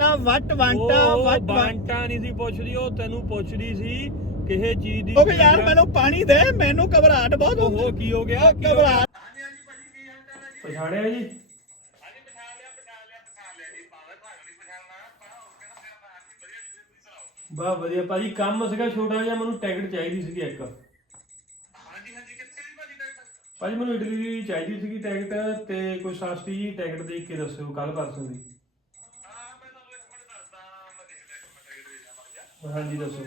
ਵੱਟ ਵਾਂਟਾ ਉਹ ਵੱਟ ਵਾਂਟਾ ਬਾਂਟਾ ਨਹੀਂ ਸੀ ਪੁੱਛਦੀ ਉਹ ਤੈਨੂੰ ਪੁੱਛਦੀ ਸੀ ਕਿਸੇ ਚੀਜ਼ ਦੀ ਉਹ ਵੀ ਯਾਰ ਮੈਨੂੰ ਪਾਣੀ ਦੇ ਮੈਨੂੰ ਘਬਰਾਹਟ ਬਹੁਤ ਹੁੰਦੀ ਉਹ ਕੀ ਹੋ ਗਿਆ? ਕੀ ਹੋ ਗਿਆ? ਘਬਰਾਹਟ ਪਛਾਣਿਆ ਜੀ? ਬਾ ਵਧੀਆ। ਭਾਜੀ ਕੰਮ ਸੀਗਾ ਛੋਟਾ ਜਿਹਾ ਮੈਨੂੰ ਟਿਕਟ ਚਾਹੀਦੀ ਸੀਗੀ ਇੱਕ। ਭਾਜੀ ਮੈਨੂੰ ਇਟਲੀ ਦੀ ਚਾਹੀਦੀ ਸੀਗੀ ਟਿਕਟ ਤੇ ਕੋਈ ਸਸਤੀ ਜੀ ਟਿਕਟ ਦੇਖ ਕੇ ਦੱਸਿਓ ਕੱਲ ਪਰਸੋਂ ਦੀ। ਹਾਂਜੀ ਦੱਸੋ।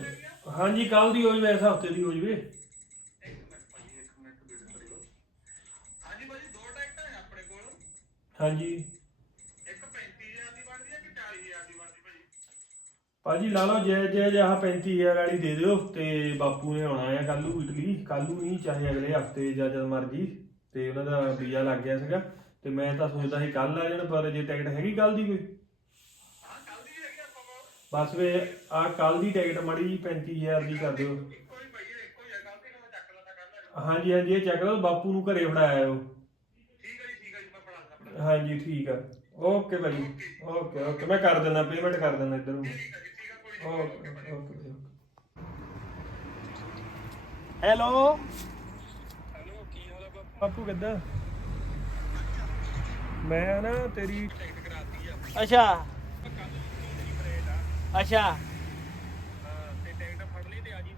ਹਾਂਜੀ ਕੱਲ ਦੀ ਹੋ ਜਵੇ ਇਸ ਹਫ਼ਤੇ ਦੀ ਹੋ ਜਵੇ ਹਾਂਜੀ ਭਾਜੀ ਦੋ ਟਿਕਟਾਂ ਹੈ ਆਪਣੇ ਕੋਲ। ਹਾਂਜੀ। ਇੱਕ 35000 ਦੀ ਬਣਦੀ ਹੈ ਕਿ 40000 ਦੀ ਬਣਦੀ ਭਾਜੀ। ਭਾਜੀ ਲਾ ਲਓ ਜੈ ਜੈ ਜਹਾ 35000 ਵਾਲੀ ਦੇ ਦਿਓ ਤੇ ਬਾਪੂ ਨੇ ਆਉਣਾ ਆ ਕੱਲ ਨੂੰ ਇਟਲੀ। ਕੱਲ ਨੂੰ ਨਹੀਂ ਚਾਹੇ ਅਗਲੇ ਹਫ਼ਤੇ ਜਾਂ ਜਦ ਮਰਜ਼ੀ। ਤੇ ਉਹਨਾਂ ਦਾ ਵੀਜ਼ਾ ਲੱਗ ਗਿਆ ਸੀਗਾ। ਤੇ ਮੈਂ ਤਾਂ ਸੋਚਦਾ ਸੀ ਕੱਲ ਆ ਜਾਣ ਪਰ ਜੇ ਟਿਕਟ ਹੈਗੀ ਕੱਲ ਦੀ ਕੋਈ ਹਾਂ ਕੱਲ ਦੀ ਹੈਗੀ ਆਪਾਂ ਕੋਲ ਬਸ ਵੇ, ਆ ਕੱਲ ਦੀ ਟਿਕਟ ਮੜੀ ਜੀ 35000 ਦੀ ਕਰ ਦਿਓ। ਇੱਕੋ ਹੀ ਭਾਈ ਇੱਕੋ ਹੀ ਹੈ ਕੱਲ ਦੀ ਮੈਂ ਚੱਕ ਲੈਂਦਾ ਕੱਲ ਹਾਂਜੀ ਹਾਂਜੀ, ਇਹ ਚੱਕ ਲਓ ਬਾਪੂ ਨੂੰ ਘਰੇ ਫੜਾਇਆ ਉਹ। ਠੀਕ ਹੈ ਜੀ ਠੀਕ ਹੈ ਜੀ ਮੈਂ ਪੜਾ ਸਕਦਾ ਹਾਂਜੀ, ਠੀਕ ਆ। ਓਕੇ ਭਾਜੀ ਓਕੇ ਓਕੇ ਮੈਂ ਕਰ ਦਿੰਦਾ ਪੇਮੈਂਟ ਕਰ ਦਿੰਦਾ ਇੱਧਰ ਨੂੰ। ਠੀਕ ਹੈ ਜੀ ਠੀਕ ਹੈ ਕੋਈ okay okay okay hello hello ਕੀ ਹਾਲ ਹੈ ਬਾਪੂ ਬਾਪੂ ਕਿੱਦਾਂ? ਮੈਂ ਨਾ ਤੇਰੀ ਟਿਕਟ ਕਰਾਤੀ ਆ ਅੱਛਾ ਕੱਲ ਨੂੰ ਮੇਰੀ ਫਰੇਡ ਆ ਅੱਛਾ। ਹਾਂ ਤੇ ਟਿਕਟ ਫੜ ਲਈ ਤੇ ਆ ਜੀ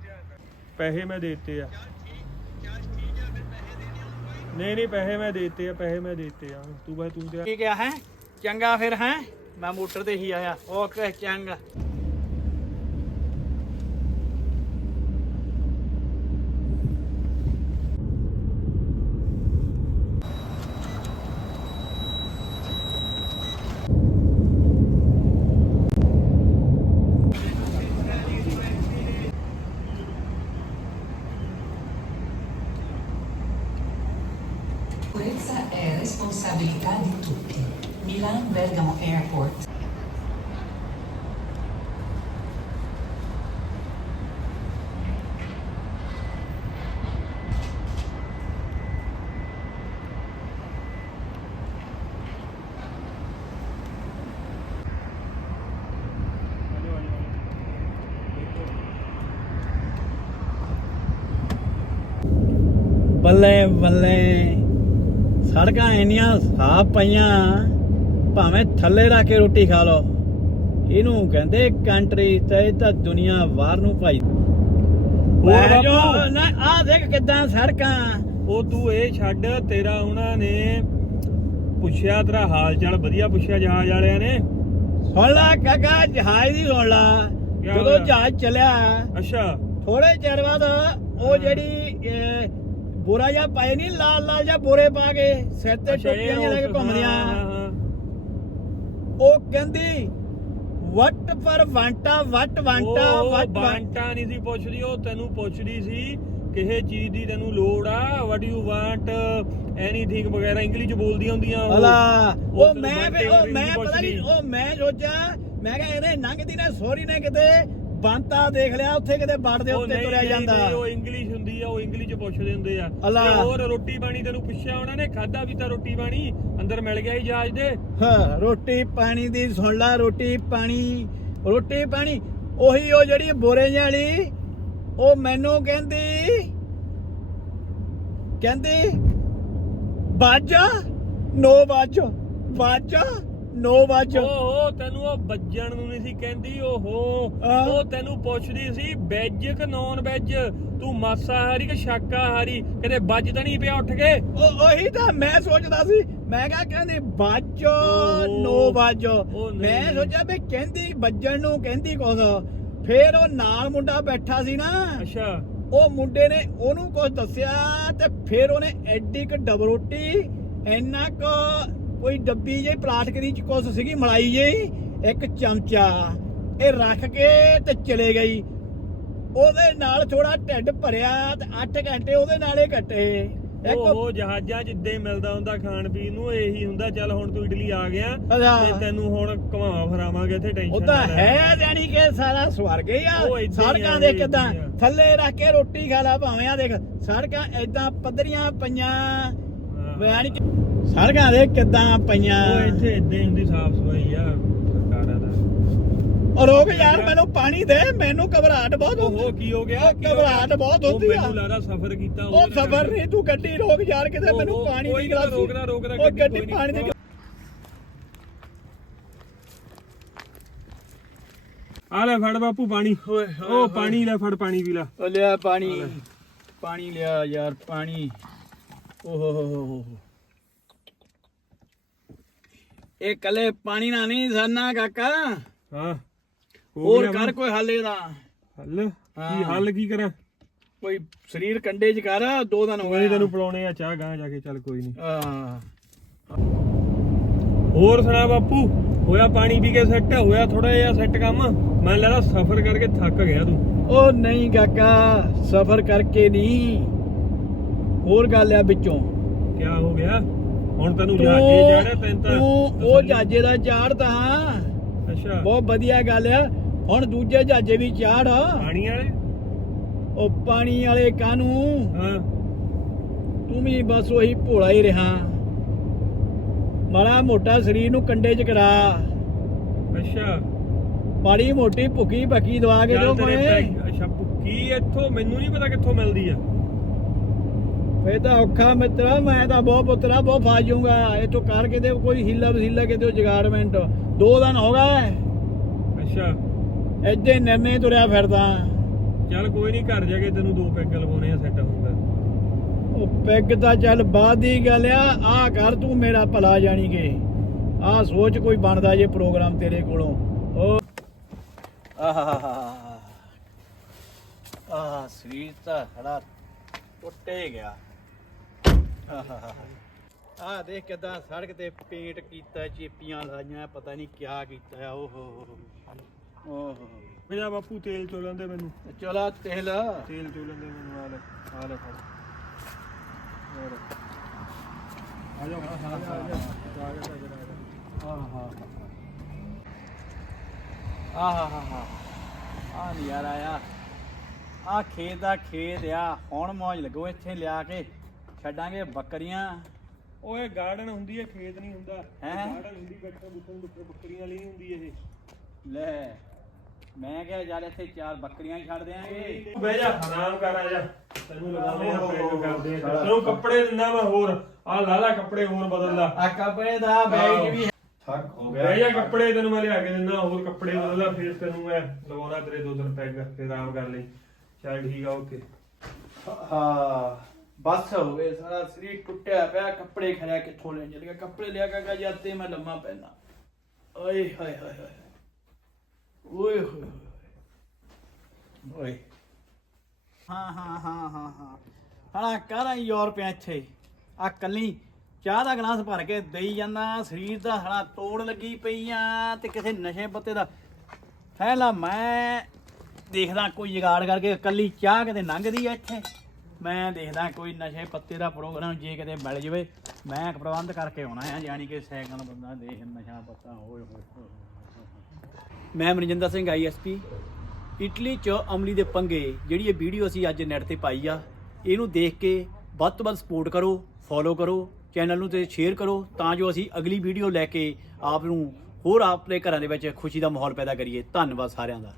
ਪੈਸੇ ਮੈਂ ਦੇਤੇ ਆ। ਚੱਲ ਠੀਕ ਚੱਲ ਠੀਕ ਹੈ ਫਿਰ ਪੈਸੇ ਦੇਣੇ ਆ ਕੋਈ ਨਹੀਂ ਨਹੀਂ ਪੈਸੇ ਮੈਂ ਦੇਤੇ ਆ ਪੈਸੇ ਮੈਂ ਦੇਤੇ ਆ। ਤੂੰ ਬਸ ਤੂੰ ਤੇ ਕੀ ਕਿਹਾ ਹੈ? ਚੰਗਾ ਫਿਰ ਹੈ? ਮੈਂ ਮੋਟਰ ਤੇ ਹੀ ਆਇਆ। ਓਕੇ ਚੰਗਾ। responsabilidade Tupi, Milan Bergamo Airport. Valeu, valeu. ਸੜਕਾਂ ਇੰਨੀਆਂ ਸਾਫ਼ ਪਈਆਂ ਭਾਵੇਂ ਥੱਲੇ ਰੱਖ ਕੇ ਰੋਟੀ ਖਾ ਲਓ। ਇਹਨੂੰ ਕਹਿੰਦੇ ਕੰਟਰੀ ਤੇ ਤਾਂ ਦੁਨੀਆ ਬਾਹਰ ਨੂੰ ਭਾਈ। ਮੈਂ ਜੋ ਬਾਪੂ। ਨਾ ਆ ਦੇਖ ਕਿਦਾਂ ਸੜਕਾਂ। ਉਹ ਤੂੰ ਇਹ ਛੱਡ ਤੇਰਾ ਉਹਨਾਂ ਨੇ ਪੁੱਛਿਆ ਤੇਰਾ ਹਾਲ ਚਾਲ ਵਧੀਆ ਪੁੱਛਿਆ ਜਹਾਜ਼ ਵਾਲਿਆਂ ਨੇ। ਸੁਣ ਲਾ ਕਾਕਾ ਜਹਾਜ਼ ਦੀ ਸੁਣ ਲਾ। ਜਦੋਂ? ਜਹਾਜ਼ ਚੱਲਿਆ ਅੱਛਾ। ਥੋੜੇ ਚਿਰ ਬਾਅਦ ਉਹ ਜਿਹੜੀ ਬੋਰਾ ਜਿਹਾ ਪਾਏ ਨਹੀਂ ਲਾਲ ਲਾਲ ਜਿਹਾ ਬੋਰੇ ਪਾ ਕੇ ਸਿਰ ਤੇ ਅੱਛਾ, ਇਹ ਟੋਪੀਆਂ ਜਿਹੀਆਂ ਲੈ ਕੇ ਹਾਂ, ਹਾਂ, ਹਾਂ। ਉਹ ਕਹਿੰਦੀ ਵੱਟ ਪਰ ਵਾਂਟਾ ਵੱਟ ਵਾਂਟਾ ਉਹ ਵੱਟ ਵਾਂਟਾ ਬਾਂਟਾ ਨਹੀਂ ਸੀ ਪੁੱਛਦੀ ਉਹ ਤੈਨੂੰ ਪੁੱਛਦੀ ਸੀ ਕਿਸੇ ਚੀਜ਼ ਦੀ ਤੈਨੂੰ ਲੋੜ ਆ ਵਾਟ ਯੂ ਵਾਂਟ ਐਨੀਥਿੰਗ ਵਗੈਰਾ ਇੰਗਲਿਸ਼ ਬੋਲਦੀਆਂ ਹੁੰਦੀਆਂ ਉਹ। ਹਲਾ ਉਹ ਉਹ ਤੈਨੂੰ ਮੈਂ ਉਹ ਵਾਲੀ ਮੈਂ ਨਹੀਂ ਪਤਾ ਨਹੀਂ ਪੁੱਛਦੀ। ਉਹ ਮੈਂ ਸੋਚਿਆ ਮੈਂ ਕਿਹਾ ਇਹਨੇ ਨੰਗਦੀ ਨੇ ਸੋਰੀ ਨੇ ਕਿਤੇ ਬਾਂਤਾ ਦੇਖ ਲਿਆ ਉੱਥੇ ਕਿਤੇ ਬਾੜ ਦੇ ਉੱਤੇ ਤੁਰਿਆ ਜਾਂਦਾ। ਉਹ ਇੰਗਲਿਸ਼ ਹੁੰਦੀ ਆ ਉਹ ਇੰਗਲਿਸ਼ ਪੁੱਛਦੇ ਹੁੰਦੇ ਆ। ਤੇ ਹੋਰ ਰੋਟੀ ਪਾਣੀ ਤੈਨੂੰ ਪੁੱਛਿਆ ਉਹਨਾਂ ਨੇ ਖਾਦਾ ਵੀ ਤਾਂ ਰੋਟੀ ਪਾਣੀ? ਅੰਦਰ ਮਿਲ ਗਿਆ ਸੀ ਜਹਾਜ਼ ਦੇ। ਹਾਂ ਰੋਟੀ ਪਾਣੀ ਦੀ ਸੁਣ ਲਾ ਰੋਟੀ ਪਾਣੀ ਰੋਟੀ ਪਾਣੀ ਉਹੀ ਉਹ ਜਿਹੜੀ ਬੋਰੇ ਵਾਲੀ ਉਹ ਮੈਨੂੰ ਕਹਿੰਦੀ ਕਹਿੰਦੀ ਬਾਜਾ ਨੋ ਬਾਜੋ ਬਾਜਾ ਨੋ ਬਾਜੋ ਓਹੋ ਤੈਨੂੰ ਉਹ ਵੱਜਣ ਨੂੰ ਨਹੀਂ ਸੀ ਕਹਿੰਦੀ ਓਹੋ ਹਾਂ। ਉਹ ਤੈਨੂੰ ਪੁੱਛਦੀ ਸੀ ਵੈਜ ਕਿ ਨੌਨ ਵੈਜ ਤੂੰ ਮਾਸਾਹਾਰੀ ਕਿ ਸ਼ਾਕਾਹਾਰੀ? ਕਿਤੇ ਵੱਜ ਤਾਂ ਨਹੀਂ ਪਿਆ ਉੱਠ ਕੇ? ਉਹ ਉਹੀ ਤਾਂ ਮੈਂ ਸੋਚਦਾ ਸੀ। ਮੈਂ ਕਿਹਾ ਕਹਿੰਦੀ ਬਾਜੋ ਓਹੋ। ਨੋ ਬਾਜੋ ਉਹ ਨਹੀਂ। ਮੈਂ ਸੋਚਿਆ ਵੀ ਕਹਿੰਦੀ ਵੱਜਣ ਨੂੰ ਕਹਿੰਦੀ ਕੁਛ। ਫੇਰ ਉਹ ਨਾਲ ਮੁੰਡਾ ਬੈਠਾ ਸੀ ਨਾ। ਅੱਛਾ। ਉਹ ਮੁੰਡੇ ਨੇ ਉਹਨੂੰ ਕੁਝ ਦੱਸਿਆ ਤੇ ਫਿਰ ਉਹਨੇ ਐਡੀ ਕ ਡਬ ਰੋਟੀ ਇੰਨਾ ਕੁ ਕੋਈ ਡੱਬੀ ਜਿਹੀ ਪਲਾਸਟਿਕ ਚ ਕੁਛ ਸੀਗੀ ਮਲਾਈ ਜਿਹੀ ਇੱਕ ਚਮਚਾ। ਇਹ ਰੱਖ ਕੇ ਤੇ ਚਲੇ ਗਈ। ਉਹਦੇ ਨਾਲ ਥੋੜਾ ਢਿੱਡ ਭਰਿਆ ਤੇ 8 ਘੰਟੇ ਉਹਦੇ ਨਾਲ ਹੀ ਕੱਟੇ। ਇੱਕ ਓਹੋ ਜਹਾਜ਼ਾਂ ਜਿੱਦਾਂ ਮਿਲਦਾ ਹੁੰਦਾ ਖਾਣ ਪੀਣ ਨੂੰ ਇਹੀ ਹੁੰਦਾ ਚੱਲ ਹੁਣ ਤੂੰ ਇਟਲੀ ਆ ਗਿਆ ਅੱਛਾ। ਤੇ ਤੈਨੂੰ ਹੁਣ ਘੁਮਾਵਾ ਫਰਾਵਾਂਗੇ ਇੱਥੇ ਟੈਨਸ਼ਨ ਉਹ ਤਾਂ ਹੈ ਜਾਨੀ ਕਿ ਸਾਰਾ ਸਵਰਗ ਹੀ ਆ। ਉਹ ਏਦਾਂ ਹੀ ਆ, ਸੜਕਾਂ ਦੇ ਏਦਾਂ ਕਿਦਾਂ ਹੀ ਆ। ਥੱਲੇ ਰੱਖ ਕੇ ਰੋਟੀ ਖਾ ਲਾ ਭਾਵੇਂ ਆ ਦੇਖ ਸੜਕਾਂ ਏਦਾਂ ਪੱਧਰੀਆਂ ਪਈਆਂ। ਯਾਨੀ ਕਿ ਸੜਕਾਂ ਦੇ ਕਿਦਾਂ ਪਈਆਂ? ਉਹ ਇੱਥੇ ਇਦਾਂ ਹੀ ਹੁੰਦੀ ਸਾਫ਼ ਸਫ਼ਾਈ ਆ ਸਰਕਾਰਾਂ ਦਾ। ਔਰ ਰੋਕ ਯਾਰ ਮੈਨੂੰ ਪਾਣੀ ਦੇ ਮੈਨੂੰ ਘਬਰਾਹਟ ਬਹੁਤ ਓਹੋ ਹੁੰਦੀ ਕੀ ਹੋ ਗਿਆ? ਕੀ ਹੋ ਗਿਆ? ਘਬਰਾਹਟ ਬਹੁਤ ਉਹ ਹੁੰਦੀ ਆ। ਮੈਨੂੰ ਲੱਗਦਾ ਸਫ਼ਰ ਕੀਤਾ ਉਹ ਸਫਰ ਨਹੀਂ ਤੂੰ ਗੱਡੀ ਰੋਕ ਯਾਰ ਕਿਤੇ ਉਹ- ਮੈਨੂੰ ਉਹ- ਪਾਣੀ ਕੋਈ ਦੀ ਨਾ, ਗਲਾਸ ਰੋਕਦਾ, ਰੋਕਦਾ, ਉਹ ਗੱਡੀ ਗੱਡੀ ਕੋਈ ਨਹੀਂ। ਪਾਣੀ ਦੀ ਆ ਲੈ ਫੜ ਬਾਪੂ ਪਾਣੀ। ਓਏ ਉਹ ਪਾਣੀ ਲੈ ਫੜ ਪਾਣੀ ਪੀ ਲੈ। ਉਹ ਲਿਆ ਪਾਣੀ। ਪਾਣੀ ਲਿਆ ਯਾਰ ਪਾਣੀ। ਓਹੋ ਹੋ ਹੋ ਹੋ। ਇਹ ਕੱਲੇ ਪਾਣੀ ਨਾਲ ਨਹੀਂ ਸਰਨਾ ਕਾਕਾ। ਹਾਂ। ਹੋਰ ਕਰ ਕੋਈ ਹੱਲ ਇਹਦਾ। ਹੱਲ। ਕੀ ਹੱਲ ਕੀ ਕਰਾਂ? ਕੋਈ ਸਰੀਰ ਕੰਡੇ ਚ ਕਰ ਦੋ ਦਿਨ ਹੋ ਗਏ। ਤੈਨੂੰ ਪਿਲਾਉਣੇ ਆ ਚਾਹ ਗਾਂ ਜਾ ਕੇ ਚੱਲ ਕੋਈ ਨਹੀਂ। ਹਾਂ। ਹੋਰ ਸੁਣਾ ਬਾਪੂ ਹੋਇਆ ਪਾਣੀ ਪੀ ਕੇ ਸੈੱਟ ਹੋਇਆ ਥੋੜਾ ਜਿਹਾ ਸੈੱਟ ਕੰਮ? ਮੈਨੂੰ ਲੱਗਦਾ ਸਫ਼ਰ ਕਰਕੇ ਥੱਕ ਗਿਆ ਤੂੰ। ਉਹ ਨਹੀਂ ਕਾਕਾ ਸਫਰ ਕਰਕੇ ਨਹੀਂ। ਹੋਰ ਗੱਲ ਆ ਵਿੱਚੋਂ। ਕੀ ਹੋ ਗਿਆ? ਹੁਣ ਤੈਨੂੰ ਜਹਾਜ਼ੇ ਚੜਿਆ ਤੈਨੂੰ ਤਾਂ ਤੂੰ ਉਹ ਤਸੱਲੀ- ਜਾਜੇ ਦਾ ਚਾੜਦਾ ਅੱਛਾ। ਬਹੁਤ ਵਧੀਆ ਗੱਲ ਆ। ਹੁਣ ਦੂਜੇ ਜਾਜੇ ਵੀ ਚਾੜ। ਪਾਣੀ ਵਾਲੇ? ਉਹ ਪਾਣੀ ਵਾਲੇ ਕਾਨੂੰ ਹਾਂ। ਤੂੰ ਵੀ ਬਸ ਉਹੀ ਭੋਲਾ ਹੀ ਰਹਾ। ਮਾੜਾ ਮੋਟਾ ਸਰੀਰ ਨੂੰ ਕੰਡੇ ਚ ਕਰਾ। ਅੱਛਾ। ਮਾੜੀ ਮੋਟੀ ਭੁੱਕੀ ਭੱਕੀ ਦਵਾ ਕੇ ਤੇਰੇ ਕੋਈ ਅੱਛਾ ਭੁੱਕੀ ਇੱਥੋਂ ਮੈਨੂੰ ਨਹੀਂ ਪਤਾ ਕਿੱਥੋਂ ਮਿਲਦੀ ਆ। ਫੇ ਤਾਂ ਔਖਾ ਮਿੱਤਰਾ ਮੈਂ ਤਾਂ ਬਹੁਤ ਪੁੱਤਰਾ ਬਹੁਤ ਫਸ ਜਾਊਂਗਾ ਇਹ ਤੋਂ ਕਰ ਕੇ ਦੇ ਕੋਈ ਹਿੱਲਾ ਵਸੀਲਾ ਕਿਤੇ ਜਗਾੜਮੈਂਟ ਦੋ ਦਿਨ ਹੋ ਗਏ। ਅੱਛਾ। ਇੱਦੇ ਨਿਰਣੇ ਤੁਰਿਆ ਫਿਰਦਾ। ਚੱਲ ਕੋਈ ਨਹੀਂ ਘਰ ਜਾ ਕੇ ਤੈਨੂੰ ਦੋ ਪੈਗ ਲਵਾਉਣੇ ਆ ਸੈੱਟ ਹੋਊਗਾ। ਉਹ ਪੈਗ ਤਾਂ ਚੱਲ ਬਾਅਦ ਦੀ ਗੱਲ ਆ ਆ ਕਰ ਤੂੰ ਮੇਰਾ ਭਲਾ ਜਾਣੀ ਕਿ। ਆ ਸੋਚ ਕੋਈ ਬਣਦਾ ਜੇ ਪ੍ਰੋਗਰਾਮ ਤੇਰੇ ਕੋਲੋਂ। ਉਹ ਆਹਾ ਆ ਸਰੀਰ ਤਾਂ ਖੜਾ ਟੁੱਟੇ ਗਿਆ। ਆਹਾ ਆ ਦੇਖ ਕਿਦਾਂ ਸੜਕ ਤੇ ਪੇਂਟ ਕੀਤਾ ਚੇਪੀਆਂ ਲਾਈਆਂ ਪਤਾ ਨਹੀਂ ਕਿਆ ਕੀਤਾ ਆ ਓਹੋ। ਓਹੋ। ਮੇਰਾ ਬਾਪੂ ਤੇਲ ਚੋਲਣ ਦੇ ਮੈਨੂੰ। ਚਲਾ ਤੇਲ। ਤੇਲ ਚੋਲਣ ਦੇ ਮੈਨੂੰ ਆ ਲੈ ਆ ਲੈ ਫੜ। ਹੋਰ। ਆ ਜਾ ਆ ਜਾ ਆ ਜਾ ਆ ਜਾ ਆਹਾ ਆਹਾ। ਹਾ ਆ ਨਜ਼ਾਰਾ ਆ। ਆ ਖੇਤ ਦਾ ਖੇਤ ਆ। ਹੁਣ ਮੌਜ ਲੱਗੋ ਇੱਥੇ ਲਿਆ ਕੇ। ਛੱਡਾਂਗੇ ਬੱਕਰੀਆਂ। ਓਏ ਗਾਰਡਨ ਹੁੰਦੀ ਹੈ ਖੇਤ ਨਹੀਂ ਹੁੰਦਾ। ਹੈਂ? ਗਾਰਡਨ ਹੁੰਦੀ ਬੱਕਰ ਬੁੱਕਰ ਬੁੱਕਰ ਬੱਕਰੀਆਂ ਵਾਲੀ ਨਹੀਂ ਹੁੰਦੀ ਇਹ। ਲੈ ਮੈਂ ਕਿਹਾ ਯਾਰ ਇੱਥੇ ਚਾਰ ਬੱਕਰੀਆਂ ਛੱਡ ਦਿਆਂਗੇ। ਬਹਿ ਜਾ ਆਰਾਮ ਕਰ ਆ ਜਾ। ਤੈਨੂੰ ਲਗਾਉਂਦੇ ਆ ਪੈਗ ਕਰਦੇ ਆ ਤੈਨੂੰ ਕੱਪੜੇ ਦਿੰਦਾ ਮੈਂ ਹੋਰ। ਆ ਲਾ ਲਾ ਕੱਪੜੇ ਹੋਰ ਬਦਲ ਲਾ ਆ ਕੱਪੜੇ ਦਾ ਬੈਗ ਵੀ ਥੱਕ ਹੋ ਬਹਿ ਜਾ ਕੱਪੜੇ ਤੈਨੂੰ ਮੈਂ ਲਿਆ ਕੇ ਦਿੰਦਾ ਹੋਰ ਕੱਪੜੇ ਬਦਲ ਲਾ ਫੇਰ ਤੈਨੂੰ ਮੈਂ ਲਵਾਉਣਾ ਤੇਰੇ ਦੋ ਦਿਨ ਪੈਗ ਤੇ ਆਰਾਮ ਕਰ ਲਈ। ਚੱਲ ਠੀਕ ਆ ਓਕੇ। ਹਾਂ। ਬਸ ਹੋ ਗਏ ਸਾਰਾ ਸਰੀਰ ਟੁੱਟਿਆ ਪਿਆ, ਕੱਪੜੇ ਖਰਿਆ ਕਿੱਥੋਂ ਲੈ ਚੱਲ ਗਿਆ। ਕੱਪੜੇ ਲਿਆ ਕਾ ਜਾਂਦੇ ਮੈਂ ਲੰਮਾ ਪੈਣਾ ਓਏ ਹਾਏ ਹਾਏ ਹਾਏ ਓਏ ਹੋਏ ਓਏ। ਹਾਂ ਹਾਂ ਹਾਂ ਹਾਂ ਹਾਂ। ਹਣਾ ਕਰਾਂ ਯੂਰਪੀਆਂ ਇੱਥੇ? ਆ ਕੱਲੀ ਚਾਹ ਦਾ ਗਲਾਸ ਭਰ ਕੇ ਦੇਈ ਜਾਂਦਾ, ਸਰੀਰ ਦਾ ਹਣਾ ਤੋੜ ਲੱਗੀ ਪਈ ਆ ਤੇ ਕਿਸੇ ਨਸ਼ੇ ਪੱਤੇ ਦਾ। ਫੈਲਾ ਮੈਂ ਦੇਖਦਾ ਕੋਈ ਜਗਾੜ ਕਰਕੇ ਕੱਲੀ ਚਾਹ ਕਿਤੇ ਲੰਘਦੀ ਆ ਇੱਥੇ। ਮੈਂ ਦੇਖਦਾ ਕੋਈ ਨਸ਼ੇ ਪੱਤੇ ਦਾ ਪ੍ਰੋਗਰਾਮ ਜੇ ਕਿਤੇ ਮਿਲ ਜਵੇ। ਮੈਂ ਇੱਕ ਪ੍ਰਬੰਧ ਕਰਕੇ ਆਉਣਾ ਆ, ਯਾਨੀ ਕਿ ਸਾਈਕਲ ਬੰਦਾ ਦੇਖ ਨਸ਼ਾ ਪੱਤਾ ਹੋਏ ਹੋਏ ਮੈਂ ਮਨਜਿੰਦਰ ਸਿੰਘ ਆਈਐਸਪੀ ਇਟਲੀ ਚ ਅਮਲੀ ਦੇ ਪੰਗੇ, ਜਿਹੜੀ ਇਹ ਵੀਡੀਓ ਅਸੀਂ ਅੱਜ ਨੈਟ ਤੇ ਪਾਈ ਆ, ਇਹਨੂੰ ਦੇਖ ਕੇ ਵੱਧ ਤੋਂ ਵੱਧ ਸਪੋਰਟ ਕਰੋ ਫੋਲੋ ਕਰੋ ਚੈਨਲ ਨੂੰ ਤੇ ਸ਼ੇਅਰ ਕਰੋ, ਤਾਂ ਜੋ ਅਸੀਂ ਅਗਲੀ ਵੀਡੀਓ ਲੈ ਕੇ ਆਪ ਨੂੰ ਹੋਰ ਆਪਣੇ ਘਰਾਂ ਦੇ ਵਿੱਚ ਖੁਸ਼ੀ ਦਾ ਮਾਹੌਲ ਪੈਦਾ ਕਰੀਏ। ਧੰਨਵਾਦ ਸਾਰਿਆਂ ਦਾ।